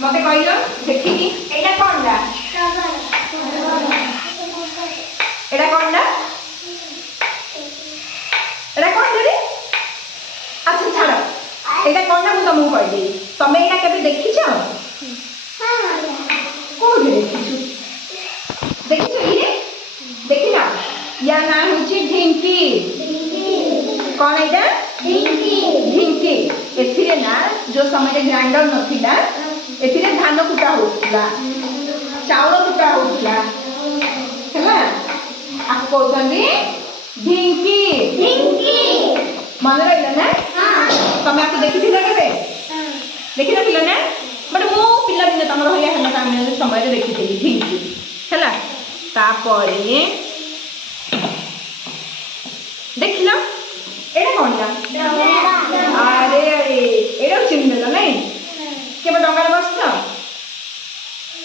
मते कहल देखिकी एटा कोनडा एटा कोनडा एटा कोन रे अच्छा छाड़ एटा कोनडा मु तुमको कह दे तमे एटा केबे देखिछ हां कोन देखिछु देखिछ ये देखिना या ना होची ढिंकी कौन एटा ढिंकी ढिंकी एथिरे ना जो समय ग्राइंडर नथिला एथिरे धान कुटा होतला चाउल कुटा होतला हैला आप कहतनी ढिंकी ढिंकी मन रहिला ना हां तमे आप देखिथिला केबे हां देखि नथिला ना बट मो पिल्ला दिने तमर होया हला टाइम समय रे देखिथिली ढिंकी हैला तापरे देखिला एटा कोनला अरे अरे एटा चिन्हला नै केबे डंगार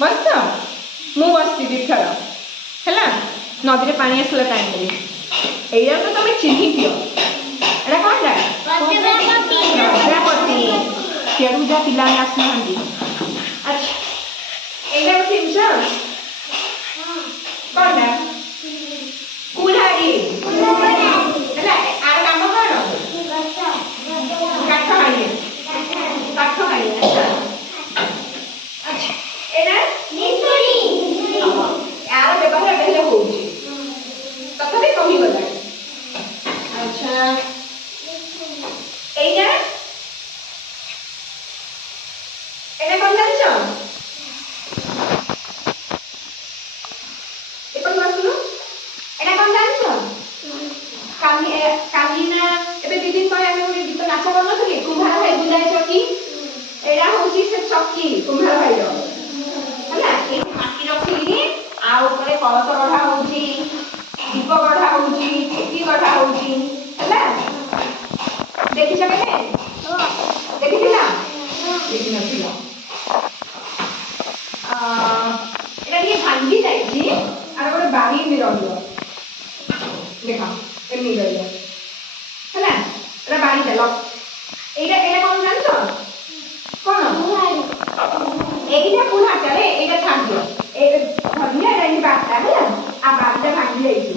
बसछ मु बसती बिठल हैला नदी रे पानी आसला टाइम रे एया तो तमे चिन्हि दियो एटा कोनला गणपति केडू जा पिला आसना हंदी अच्छा एटा चिन्हछ कोनला कुल्हाड़ी ହେଲା ଆର କାମ କଣ କାଠ ହାଣିବେ ଆଚ୍ଛା ଏଟା ନିସୁଣି ଆର ବ୍ୟବହାର ବେଲେ ହଉଛି ତଥାପି କମିଗଲା ଆଚ୍ଛା ଏଇଟା ଏଟା କଣ ଜାଣିଛ ଏପଟ ବସିଲୁ एटा कोन जानछ कालीना एबे दीदी पर हम गोटे गीत नाचा करनथली कुम्हार भाई बुलाय चकी एटा होची से चकी कुम्हार भाई रो हला ए माटी रखली आ ऊपर कलश गढ़ा होची दीप गढ़ा होची चकी गढ़ा होची हला देखि छके देखिथिला देखि नथिला एटा ये भांगी जाईची आर गोटे बारी भी रहलो देखा एमनी गइला हला एटा बारी देलो एटा एटा कोन जानछो कोन एटा पुना चले एटा छाड़ दियो ए धनिया एटा बाटा हला आ बाटा भांगी जाईची